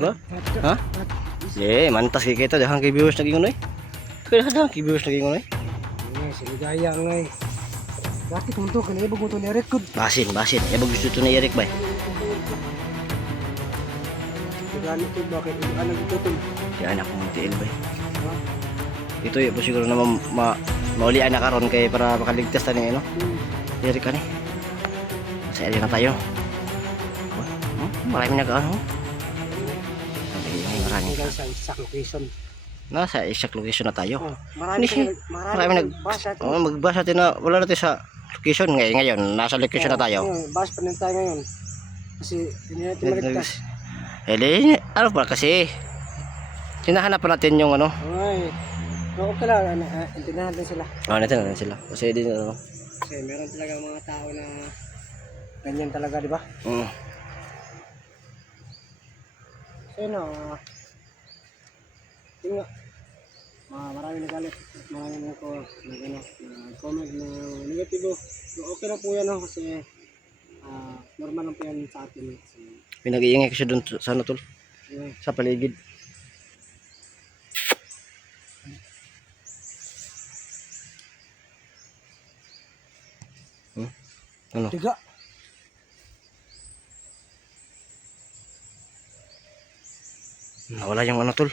Ba? Ha? Mantas kay kita dahang kay viewers naging unoy. Kaya dahang kay viewers naging unoy. Siligaya ngay. Dati kung to kanay bago to ni Eric good. Basin. Ya gusto to ni Eric bay. Gani to bakit ano dito to? Di anak mo TL bay. Ito yung siguro na maulian na karon kay para makaligtas ta ni ano. Eric ani. Sa area na tayo. Marami nag-ano. Marami Sa exact location. Nasa exact location na tayo. Marami magbasa tayo na wala natin sa location ngayon. Nasa location na tayo. Bas pa rin tayo ngayon. Kasi hindi natin maligtas. Ano pa kasi hinahanap pa natin yung ano. Ay. Okay lang. Intindihan natin sila. Natin sila. Kasi din ano. Kasi meron talaga mga tao na ganyan talaga, di ba? Tingnan. Marami nagalit. Marami na ko comment na negatibo. So, okay na po yan kasi normal lang po yan sa atin. Pinag-iingay kasi doon sa ano tol. Sa paligid. Ano? Tiga. Nawala yung ano tol.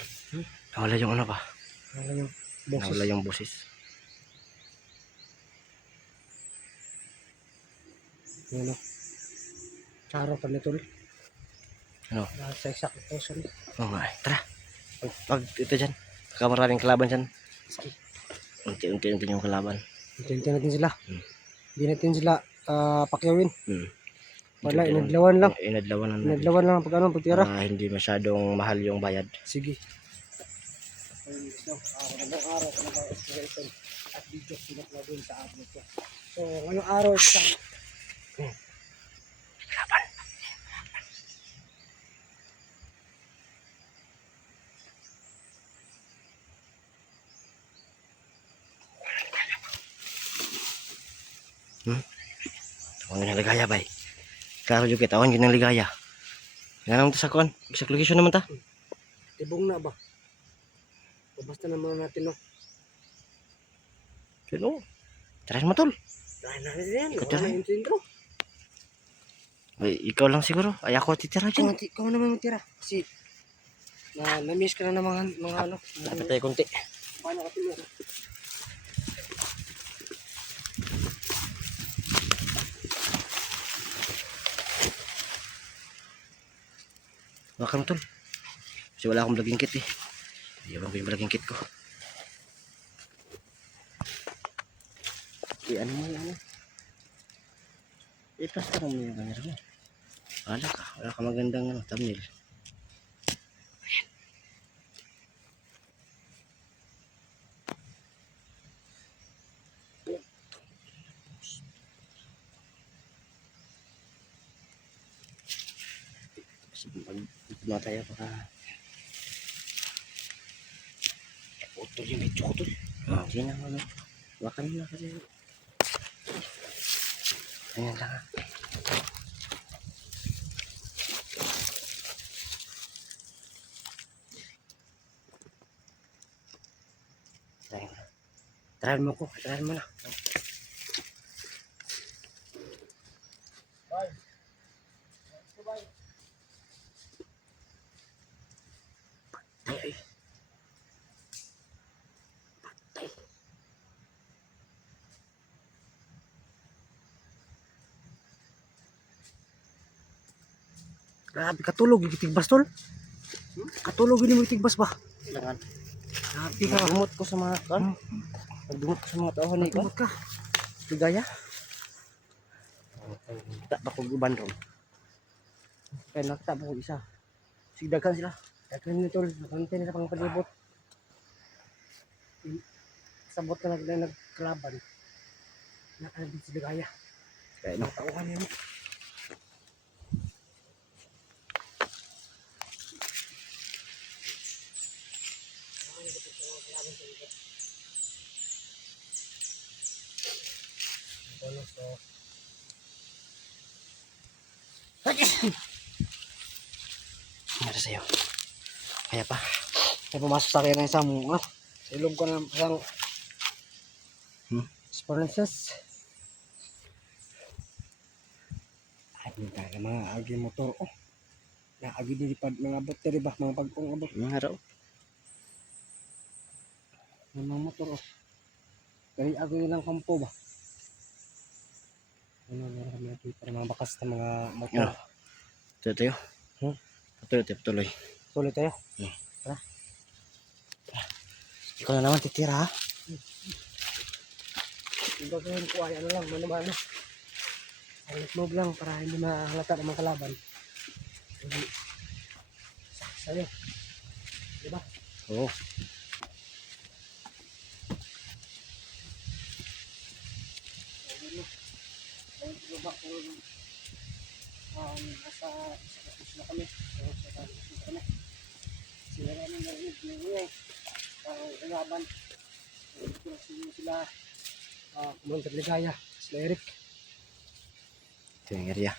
Nawala yung ano ba? Boses. Nawala yung boses. Ano? Charo pa nito. Ano? Sa exact location. Oo nga. Tara. Pag ito dyan. Baka maraming kalaban dyan. Sige. Unti-unti yung kalaban. Hintayin natin sila. Hindi natin sila pakyawin. Wala, Inadlawan inadlawan lang pag ano, pagtira. Hindi masyadong mahal yung bayad. Sige. Magandang araw sa mga exploration at video sinap na dun sa atin ito. So, ngayong araw sa Kalaban. Tawang yun ang ligaya bay. Klaro juga tawang yun ang ligaya. Nga naman ito sa kuan. Exact location naman ta. tibong na ba? O basta naman natin no. Pero, try mo tol. Dahil na rin yan. Ikaw Wala try. na intro. Ay, ikaw lang siguro. Ay ako titira dyan. Ikaw naman matira. Kasi na-miss ka na ng mga ano. Dapat tayo konti. Paano ka tulog? Bakang tol. Kasi wala akong vlogging kit eh. Iwan ko yung vlogging kit ko. Ano mo yan? Ipasta mo yung camera mo. Wala ka magandang ano, thumbnail. Ayan. Pag tayo baka utol yung medyo ko tol. Hindi na ano. Baka nila kasi. Ayan lang ha. Tirahan mo ko. Tirahan mo na. Ay. Grabe, katulog yung tigbas tol. Katulog yung tigbas ba? Kailangan. Grabe ka. Nagdumot ko sa mga kan. Nagdumot ko sa mga tao ni kan. Katulog ka. Ligaya. Tak pa ko guban ron. Kaya nakita mo isa. Sigdagan sila. Dagan nyo tol. Nakantay nila pang palibot. Sabot na nagkalaban. Nakalabit si Ligaya. Kaya no. Tauhan niya mo. Ano sa'yo? Kaya pa. Ay pumasok sa akin ng isang sa ilog ko ng isang sponsors. Ay, minta na mga agi motor. Oh, na agi dilipad mga battery ba? Mga pagkong abot. Mga raw. Mga motor. Oh. Kaya agi nilang kampo ba? Ano, meron kami natin para mga bakas na mga motor. Ano? Ito tayo. Patuloy. Tuloy tayo. Tara. Ikaw na naman titira ha. Yung gagawin ko ay ano lang, mano-mano. Silent move lang para hindi mahalata ng mga kalaban. Hindi. Sa'yo. Diba? Oo. Diba kung nasa isa na kami. Sa kalis na kami. Sila namin narinig niya parang kalaban. Sila Commander Ligaya, sila Eric. Ito yung area.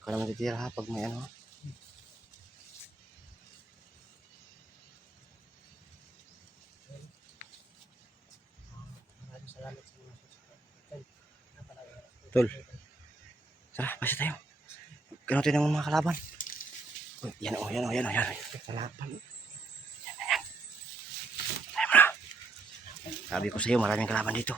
Ikaw naman titira ha pag may ano. Maraming salamat sa mga susunod. Tol. Tara, basta tayo. Ganutin ng mga kalaban. Uy, yan o. Kalaban. Sabi ko sa iyo, maraming kalaban dito.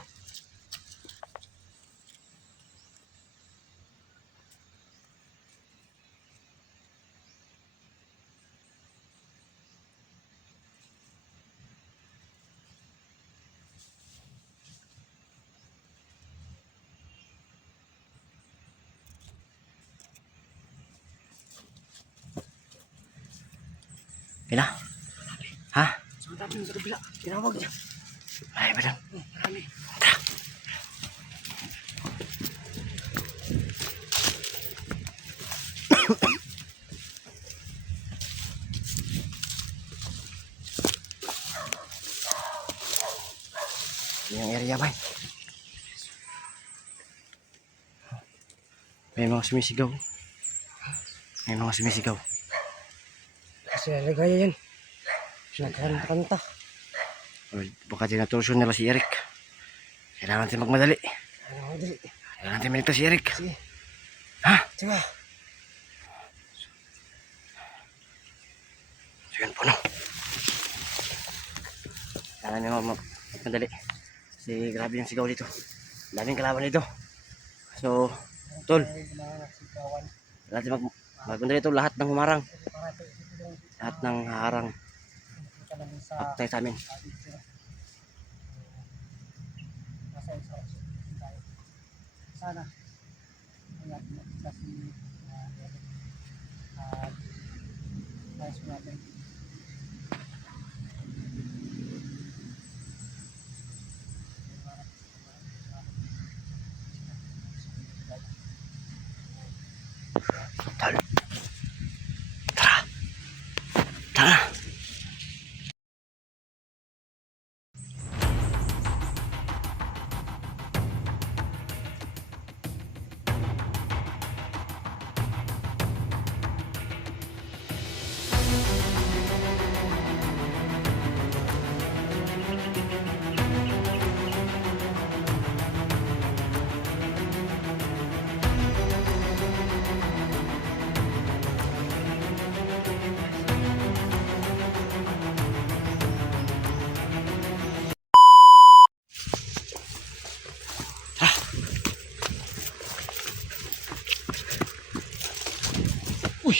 Kina? Ha? Sa tabi sa kabila, tinawag niya. Ay, ba doon? Marami. Tara. Yung area ba? May mga sumisigaw. Kasi Ligaya yan. Nagkanta-kanta. O, baka tinatulsyon nila si Eric. Kailangan natin magmadali. Ano, dali. Kailangan natin maligtas si Eric. Sige. Ha? Sige. So yun po no. Kailangan nyo magmadali. Kasi grabe yung sigaw dito. Daming kalaban dito. So, tol. Natin magmadali ito. Lahat ng humarang. Lahat ng harang. Patay sa amin. Sana. Nice natin. Tol. Tara. Tara. Uy.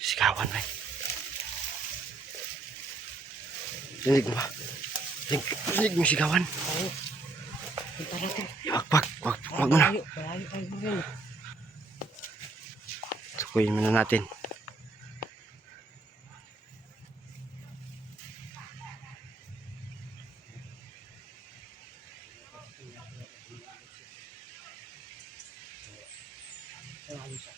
Sigawan ba? Rinig mo ba? Rinig mo sigawan. Tayo. Punta natin. Wag mo na. Malayo tayo ngayon. Tukuyin muna natin. Marami siya.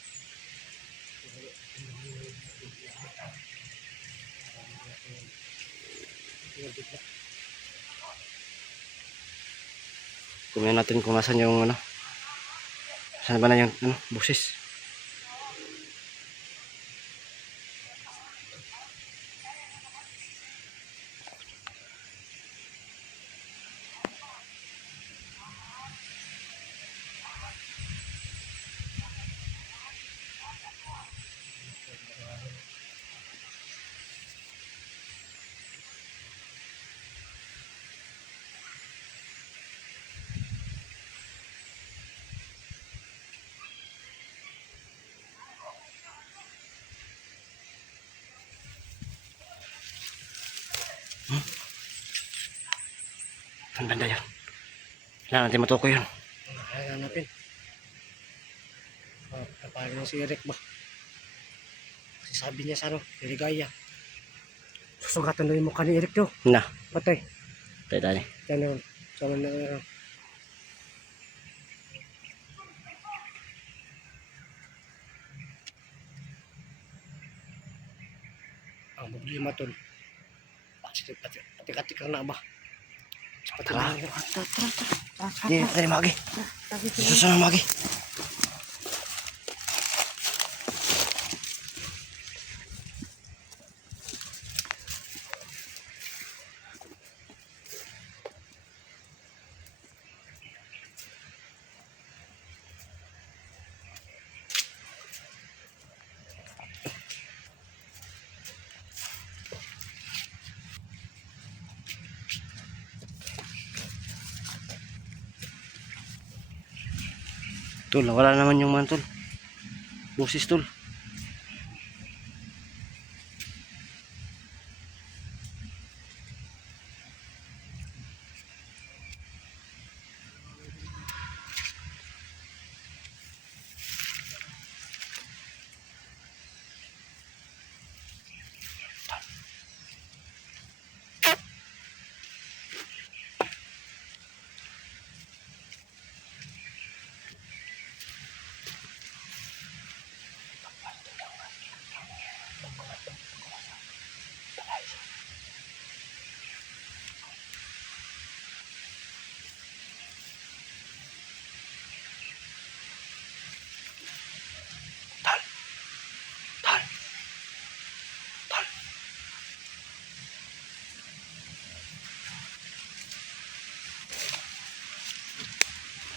Tingnan natin kung nasan yung ano. Saan ba na yung ano, busis. Saan banda yun? Kailangan natin matukoy yun. Hanapin. Napahali na si Eric ba? Kasi sabi niya sa ano, Ligaya. Susugatan daw yung mukha ni Eric daw. Na, Patay. tayo tayo. Yan yun. Sama na ang problema tol. Pati-kati ka na ba? Tara. Hindi, tayo magi. Susunod magi. Tol, wala naman yung man tol. Busis tol.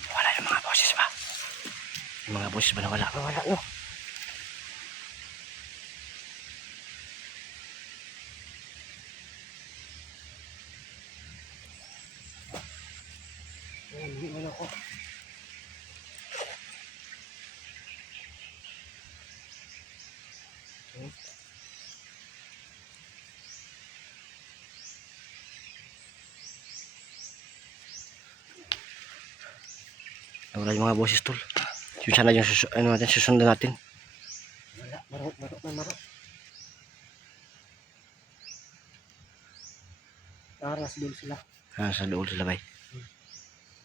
Wala yung mga boses ba? Yung mga boses ba na wala? Wala no. hindi mo na ako. Wala yung mga boses tol. Yun sana yung ano natin, susundan natin. Wala, maro. Taras doon sila. Ah, sa loob sila bay.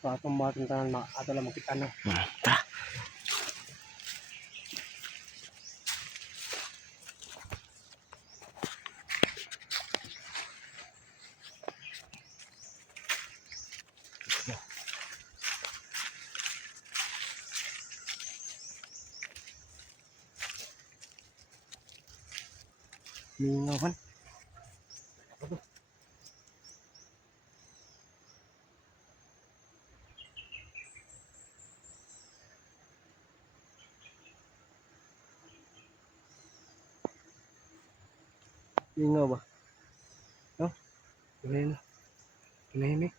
Sa atong batang tanan, ato lang makita na. Tara. Mingaw kan. Mingaw ba? No? Ganyan na. Tumahimik.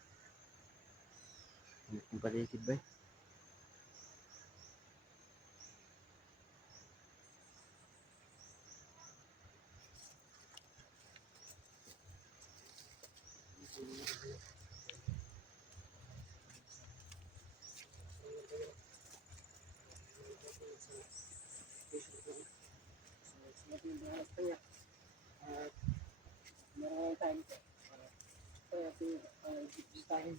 Yung paligid bay. Meron tayo dito. Kaya bisitahin.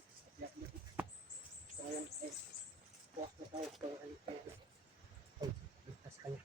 So, ayan, bukas na tayo. So, kanya.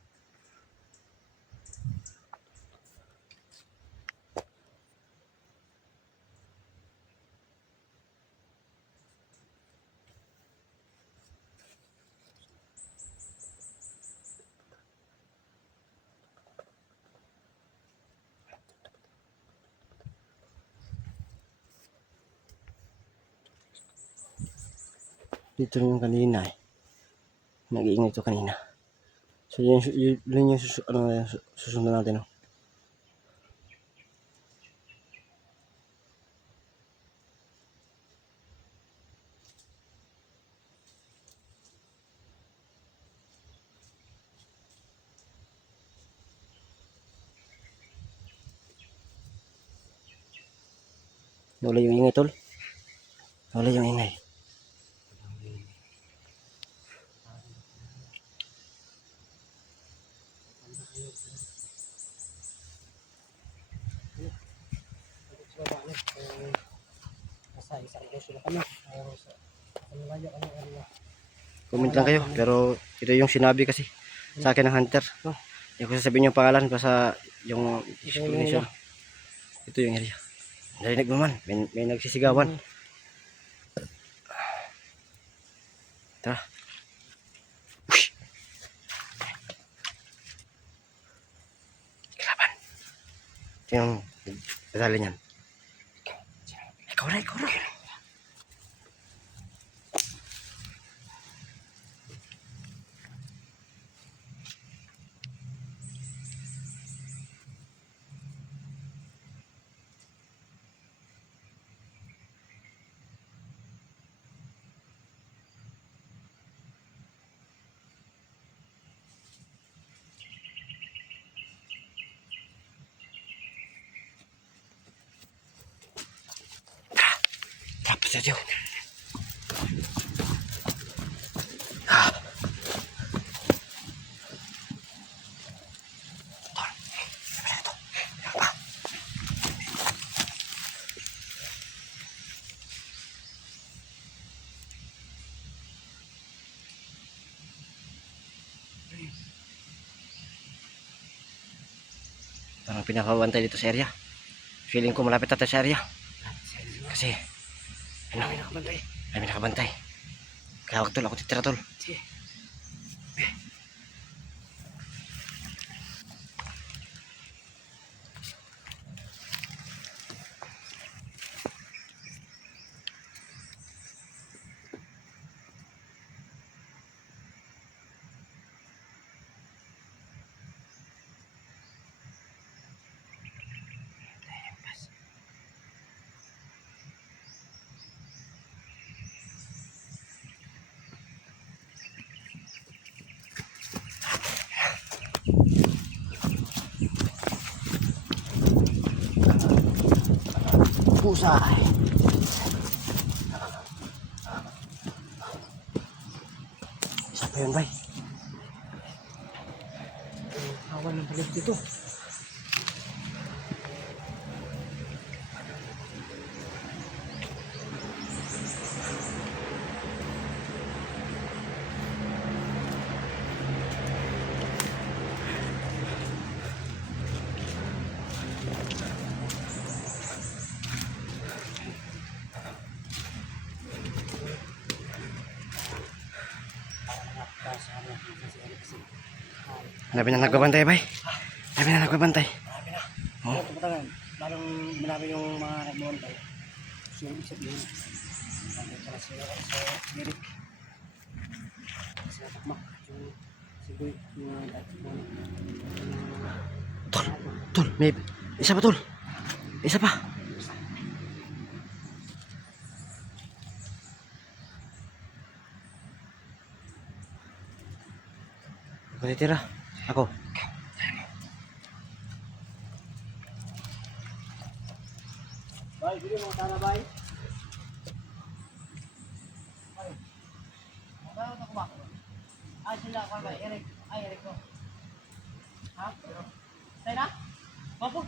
Dito yung kanina eh. Nag-iingay ito kanina. So yun yung susunod natin. No? Wala yung ingay tol. Wala yung ingay. Nasa isang oso na kami. Ano layo kami area. Comment lang kayo. Pero ito yung sinabi kasi sa akin ng hunter. No? Hindi ko sasabihin yung pangalan basta yung explanation. Ito yung area. Narinig mo man. May nagsisigawan. Tara. Ush! Kalaban. Ito yung dadali niyan. Ikaw na, ikaw na. Tapos na diyo. Parang pinakabantay dito sa area. Feeling ko malapit na tayo sa area. Kasi ano, may nakabantay. Kaya wag tol, ako titira tol. Pusay. Isa pa yun, bay. Awan ng balik dito. Hanapin na nagbabantay, bay. Hanapin na nagbabantay. Oh. Lalong malapit yung mga nagbabantay. So, ibig sabihin, para sila sa lirik. Sila takmak. Si Boy, yung dati mo. Tol, tol, may isa pa tol. Isa pa. Ako titira. Ako. Bay, bili mo tana, bay. Bay. Magkano na kumak? Ay, sila ako, bay. Eric. Ay, Eric ko. Ha? Tayo na? Bapo.